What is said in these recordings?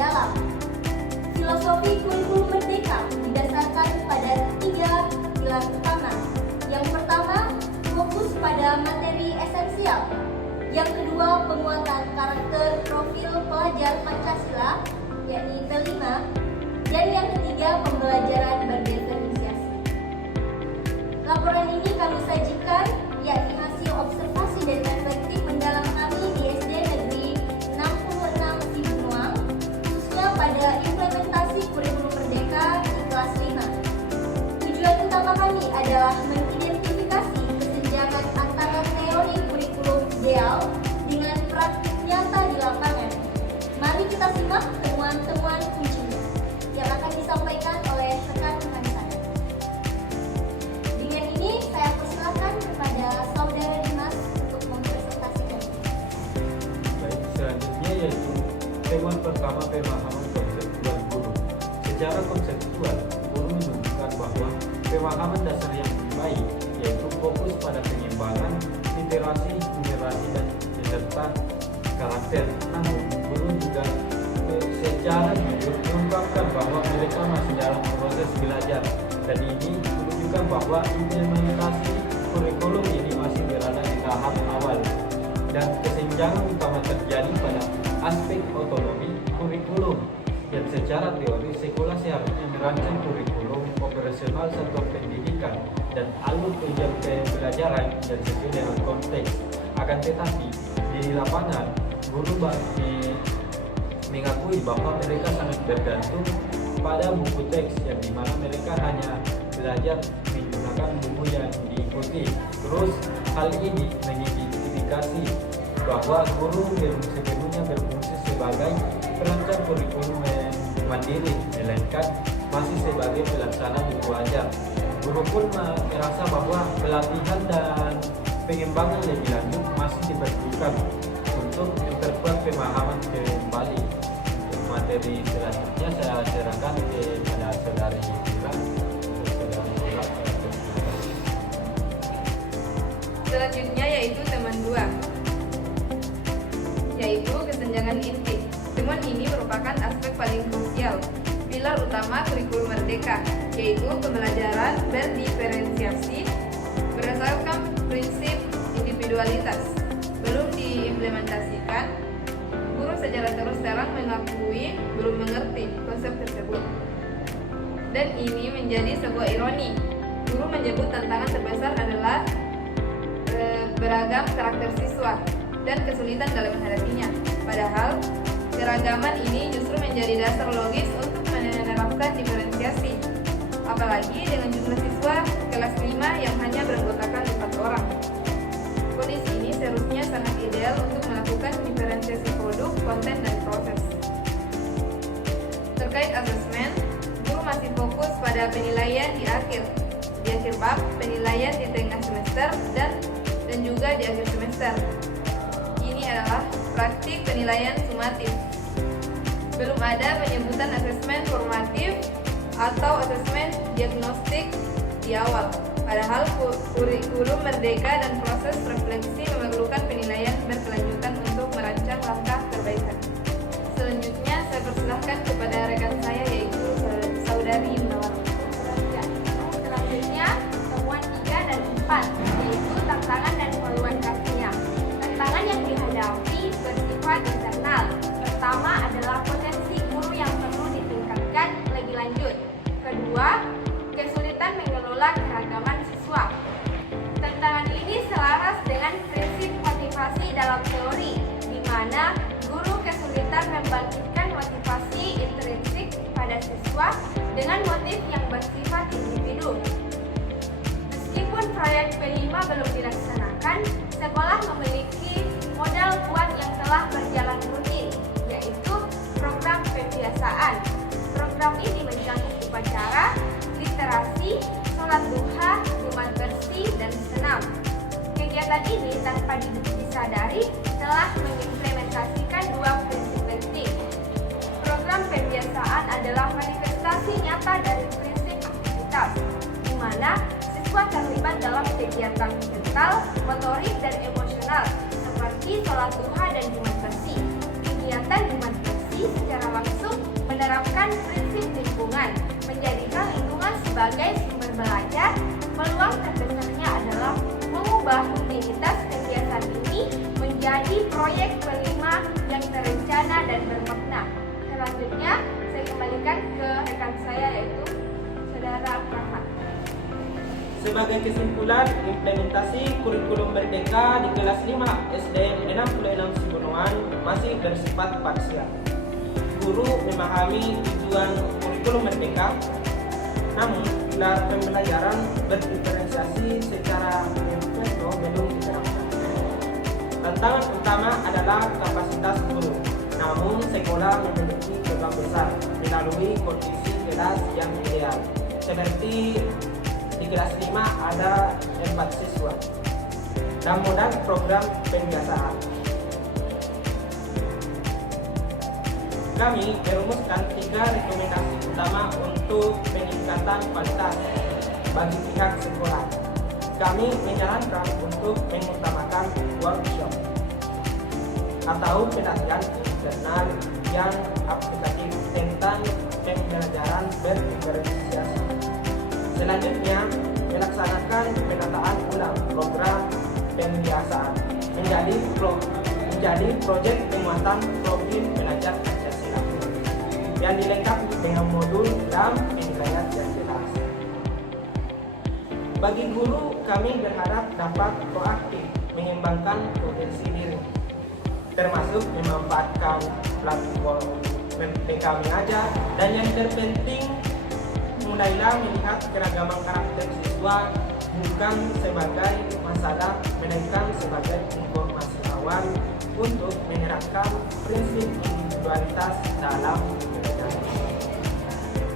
mendalam. Filosofi kurikulum merdeka didasarkan pada 3 pilar utama. Yang pertama, fokus pada materi esensial. Yang kedua, penguatan karakter profil pelajar Pancasila, yakni P5. Dan yang ketiga, pembelajaran berdiferensiasi. Laporan ini kami sajikan yakni hasil observasi dan refleksi mendalam kami di SD Negeri 66 Sibunuang, khususnya pada implementasi kurikulum merdeka di kelas 5. Tujuan utama kami adalah mengidentifikasi kesenjangan antara teori kurikulum ideal dengan praktik nyata di lapangan. Mari kita simak temuan-temuan kuncinya yang akan disampaikan oleh rekan-rekan saya. Dengan ini saya persilakan kepada saudara Dimas untuk mempresentasikan. Baik, selanjutnya yaitu tema pertama, pemahaman konseptual guru. Secara konseptual, guru menunjukkan bahwa pemahaman dasar yang baik yaitu fokus pada pengembangan literasi, numerasi, dan serta karakter. Namun, guru juga secara jujur mengungkapkan bahwa mereka masih dalam proses belajar, dan ini menunjukkan bahwa implementasi kurikulum ini masih berada di tahap awal, dan kesenjangan utama terjadi pada aspek otonomi kurikulum, yang secara teori sekolah seharusnya merancang kurikulum operasional satuan pendidikan dan alur ujian pembelajaran dan sesuai dengan konteks. Akan tetapi di lapangan, guru mengakui bahwa mereka sangat bergantung pada buku teks, yang dimana mereka hanya belajar menggunakan buku yang diikuti. Terus hal ini mengidentifikasi bahwa guru belum sepenuhnya berfungsi sebagai perancang kurikulum mandiri, melainkan masih sebagai pelaksana buku ajar. Guru pun merasa bahwa pelatihan dan pengembangan lebih lanjut masih diperlukan untuk memperkuat pemahaman kembali. Untuk materi selanjutnya saya serahkan kepada saudari Dila. Selanjutnya yaitu temuan 2, yaitu kesenjangan inti. Temuan ini merupakan aspek paling krusial, pilar utama kurikulum merdeka, yaitu pembelajaran berdiferensiasi berdasarkan prinsip individualitas. Belum diimplementasikan, guru secara terus terang mengakui belum mengerti konsep tersebut. Dan ini menjadi sebuah ironi. Guru menyebut tantangan terbesar adalah beragam karakter siswa dan kesulitan dalam menghadapinya. Padahal keragaman ini justru menjadi dasar logis untuk menerapkan diferensiasi. Apalagi dengan jumlah siswa kelas 5 yang hanya beranggotakan 4 orang. Kondisi ini seharusnya sangat ideal untuk melakukan diferensiasi produk, konten, dan proses. Terkait asesmen, guru masih fokus pada penilaian di akhir bab, penilaian di tengah semester, dan juga di akhir semester. Ini adalah praktik penilaian sumatif. Belum ada penyebutan asesmen formatif atau asesmen diagnostik di awal. Padahal kurikulum merdeka dan proses refleksi memerlukan penilaian berkelanjutan untuk merancang langkah perbaikan. Selanjutnya saya persilahkan kepada rekan saya yaitu saudari Munawar. Selanjutnya temuan 3 dan 4, yaitu tantangan dan peluang kasihnya. Tantangan yang dihadapi bersifat internal. Pertama adalah potensi guru yang perlu ditingkatkan lebih lanjut. Kedua, kesulitan mengelola keragaman siswa. Tantangan ini selaras dengan prinsip motivasi dalam teori, di mana guru kesulitan membangkitkan motivasi intrinsik pada siswa dengan motif yang bersifat individu. Meskipun proyek P5 belum dilaksanakan, sekolah memiliki modal kuat yang telah berjalan rutin, yaitu program pembiasaan. Program ini mencakup upacara, literasi, sholat duha, Jumat bersih, dan senam. Kegiatan ini tanpa disadari telah mengimplementasikan 2 prinsip penting. Program pembiasaan adalah manifestasi nyata dari prinsip aktivitas, di mana siswa terlibat dalam kegiatan mental, motorik, dan emosional, seperti sholat duha dan Jumat bersih. Kegiatan Jumat bersih secara langsung dan bermakna. Selanjutnya, saya kembalikan ke rekan saya yaitu Saudara Prahat. Sebagai kesimpulan, implementasi kurikulum Merdeka di kelas 5 SDN 66 Sibunuan masih bersifat parsial. Guru memahami tujuan kurikulum Merdeka, namun bila pembelajaran berdiferensiasi secara menyeluruh belum diterapkan. Tantangan utama adalah kapasitas guru, namun sekolah memiliki beban besar melalui kondisi kelas yang ideal. Seperti di kelas 5 ada 4 siswa dan modal program pembiasaan. Kami merumuskan 3 rekomendasi utama untuk peningkatan kualitas bagi pihak sekolah. Kami menyarankan untuk mengutamakan workshop atau pelatihan internal yang aplikatif tentang pembelajaran berdiferensiasi. Selanjutnya, melaksanakan penataan ulang program pembiasaan menjadi proyek penguatan profil pelajar Pancasila yang dilengkapi dengan modul dan penilaian yang jelas. Bagi guru, kami berharap dapat proaktif mengembangkan potensi diri, termasuk memanfaatkan platform Merdeka Mengajar, dan yang terpenting mulailah melihat keragaman karakter siswa bukan sebagai masalah, melainkan sebagai informasi awal untuk menerapkan prinsip individualitas dalam belajar.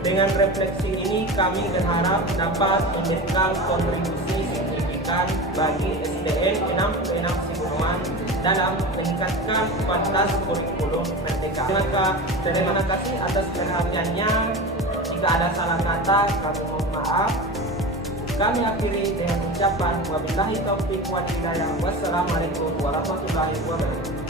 Dengan refleksi ini, kami berharap dapat memberikan kontribusi signifikan bagi SDN 66 Sibunuan dalam meningkatkan kualitas kurikulum Merdeka. Terima kasih atas perhatiannya. Jika ada salah kata, kami mohon maaf. Kami akhiri dengan ucapan wabillahi taufiq wal hidayah. Wassalamualaikum warahmatullahi wabarakatuh.